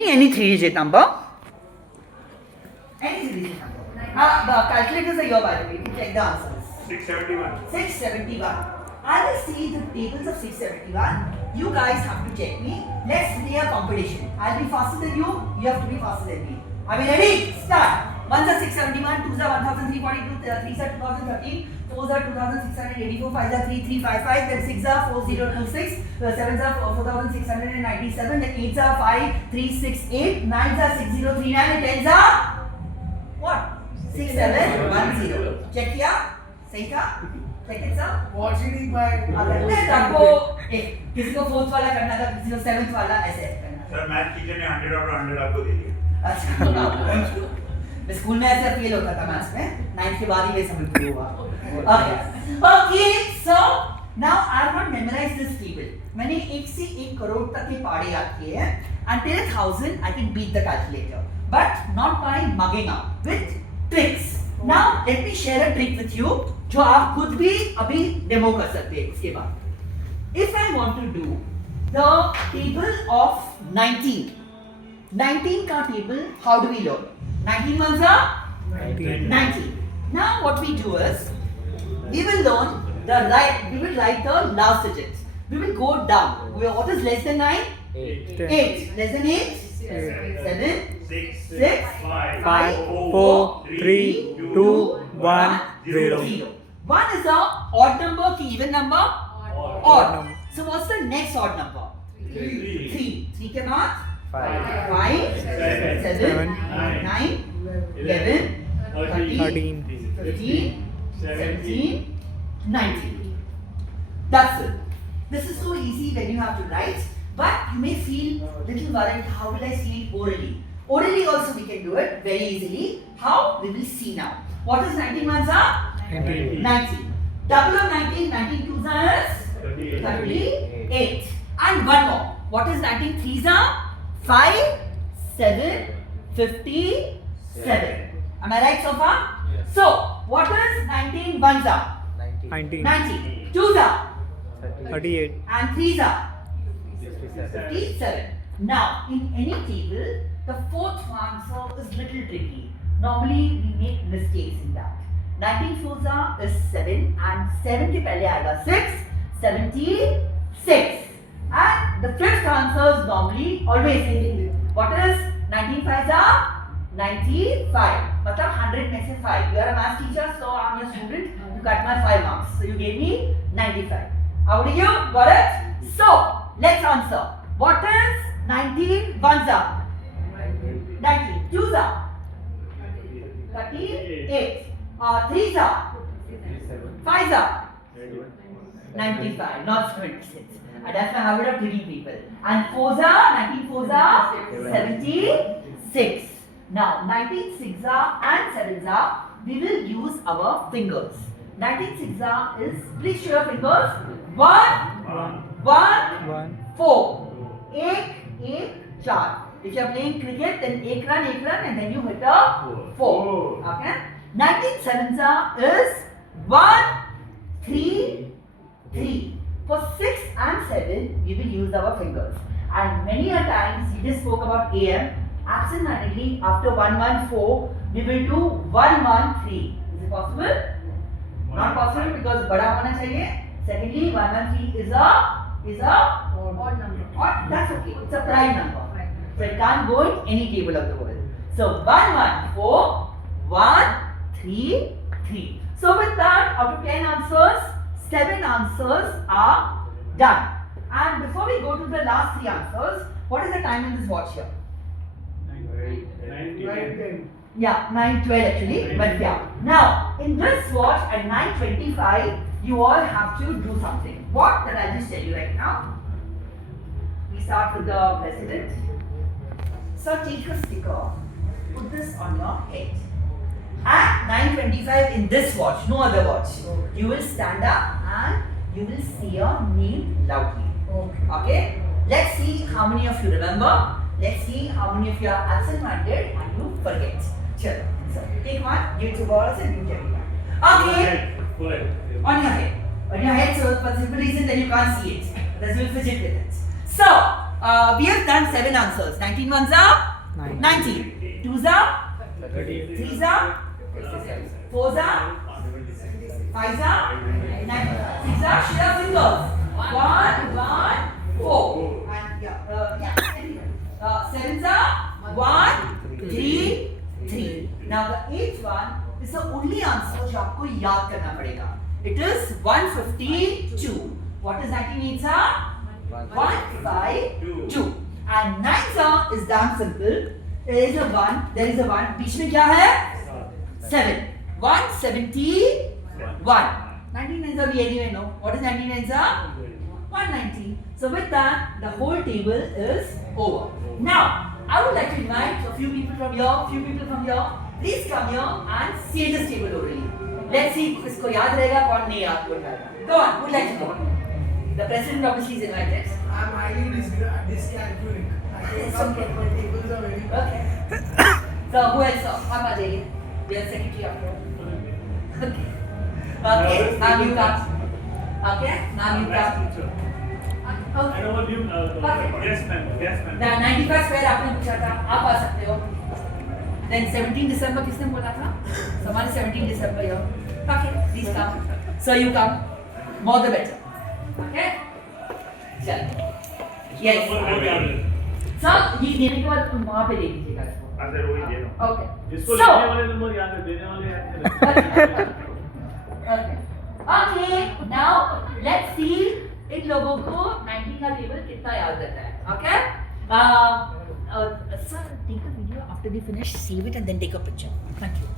Any three-digit number. Any three-digit number. The calculators are here, by the way. You can check the answers. 671. 671. I will see the tables of 671. You guys have to check me. Let's play a competition. I'll be faster than you. You have to be faster than me. Are we ready? Start. 1s are 671, 2s are 1342, 3s are 2013, 4s are 2684, 5s are 3355, then 6s are 4026, 7s are 4697, then 8s are 5368, 9s are 6039, and 10s are what? 6710. Check किया? सही था? Check it sir? Watching by अगर नहीं आपको किसी को 4th वाला करना था, किसी को 7th वाला ऐसे करना था. सर मैथ टीचर ने 100 आउट ऑफ 100 आपको दे दिया. अच्छा. मैं स्कूल में ऐसे फेल होता था मैथ्स में 9th के बाद ही ये सब इम्प्रूव हुआ. Okay, so now I have not memorized this table. मैंने 1 से 1 करोड़ तक के पहाड़े याद किए हैं. Until 1000 I can beat the calculator, but not by mugging up with tricks. Now let me share a trick with you जो आप खुद भी अभी डेमो कर सकते हैं इसके बाद. If I want to do the table of 19 का table, how do we learn? 19 ones are 90. Now what we do is we will write the last digits. We will go down. What is less than 9? 8. Less than 8? 7. 6. 5, 4, 3, 2, 1, 0. 1 is a odd number, even number? Odd. So what's the next odd number? 3. 3 के बाद? 5, 7, 9, 11, 13, 15, 17, 19. That's it. This is so easy when you have to write, but you may feel little worried. How will I see it orally? Orally also we can do it very easily. How? We will see now. What is 19 ones are? 90. Double of 19, 19 twos are 38. And one more. What is 19 threes are? 5, 7, 57. Am I right so far? Yes. So, what is 19 ones are? 19, 90. Twos are? 38, And threes are? 57. Now, in any table, the fourth answer is little tricky. Normally, we make mistakes in that. 19 fours are is 7 and 7 के पहले आएगा 6, 76. And the fifth answer is normally always what is 19 fives are 95. मतलब 100 में से 5. You are a math teacher, so I'm your student. You cut my 5 marks. So you gave me 95. How did you? Got it? So let's answer. What is 19 ones are? 19. Twos are? 38. Threes are? 5s are? 95. Not 76. And that's my habit of tricking people. And 4s are? 19 4s are? 76. Now 19 6s are and 7s are. We will use our fingers. 19 6s is, please show your fingers. 1, 4. 1, 4. If you are playing cricket, then 1 run, and then you hit a 4. Okay? 19 7s is 1, 3, 3. For 6 and 7, we will use our fingers. And many a times, we just spoke about AM. Absent-mindedly, after 1, 1, 4, we will do 1, 1, 3. Is it possible? Not possible because bada hona chahiye. Secondly, 1, 1, 3 is a odd number. Odd, that's okay. It's a prime number. So it can't go in any table of the world. So 1, 1, 4, 1, 3, 3. So with that, out of 10 answers, 7 answers are done. And before we go to the last 3 answers, what is the time in this watch here? 9, Yeah, 9:12 actually, but yeah. Now, in this watch at 9:25, you all have to do something. What? That I'll just tell you right now. We start with the president. So take a sticker, put this on your head. At 9:25 in this watch, no other watch, you will stand up and you will say your name loudly. Okay? Let's see how many of you remember. Let's see how many of you are absent-minded and you forget. Sure. So take one, give it to balls and give it everyone. Okay. On your head. On your head, so for simple reason that you can't see it. Because you'll fidget with it. So, We have done 7 answers. 19 ones are 90. 2s are 38. 3s are 4s are 5s are 9. 6s are Shira fingers. 1, 1, 4. And yeah. 7s are 1, 3, 3. Now the 8th one is the only answer जो आपको याद करना पड़ेगा. It is 152. What is 19 8s are? 152. And 9s are is damn simple. There is a 1. बीच में क्या है? 7. 171. 19 9s are we anyway know. What is 19 9s are? 190. So with that, the whole table is over. Now, I would like to invite a few people from here, Please come here and say this table orally. Let's see किसको याद रहेगा, कौन नहीं याद रहेगा. Go on, who would like to go? The president obviously is invited. I'm highly dyscalculic. It's Some okay. tables are very Okay. So who else? आप आ जाइए. We are secretary after all. Okay. Okay. Now you come. Okay. Now you come. Okay. Yes, ma'am. The 91st square आपने पूछा था, आप आ सकते हो. Then 17 December किसने बोला था? So हमारे 17 December here. Okay, please come. So you come. More the better. Okay? चलो. Yes. Sir, ये देने के बाद वहाँ पे दे दीजिएगा इसको. अंदर वही दे दो. Okay. जिसको So. लेने वाले नंबर याद है, देने वाले याद नहीं Okay. Okay. Now let's see इन लोगों को 90 का टेबल कितना याद रहता है. Okay? Sir, take a video after they finish, save it and then take a picture. Thank you.